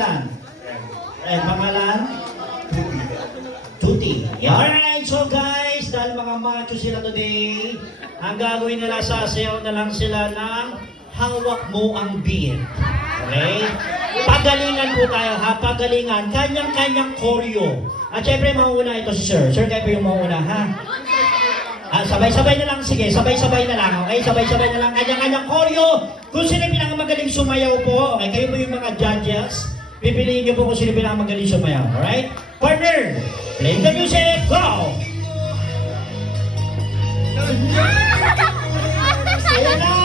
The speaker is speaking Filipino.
pangalan? Pangalan? Tuti. Alright, so guys, dahil mga macho sila today, ang gagawin nila, sasayaw na lang sila ng hawak mo ang beat. Okay? Pagalingan po tayo ha, pagalingan. Kanyang-kanyang choreo. At syempre, mauna ito si Sir. Sir, kayo po yung mauna ha? Sabay-sabay na lang, sige, sabay-sabay na lang, okay? Sabay-sabay na lang, kanyang-kanyang choreo. Kung sino pinakamagaling sumayaw po, okay, kayo po yung mga judges, pipiliin niyo po kung sino pinakamagaling sumayaw, alright? Partner, play the music, go! Ayan na!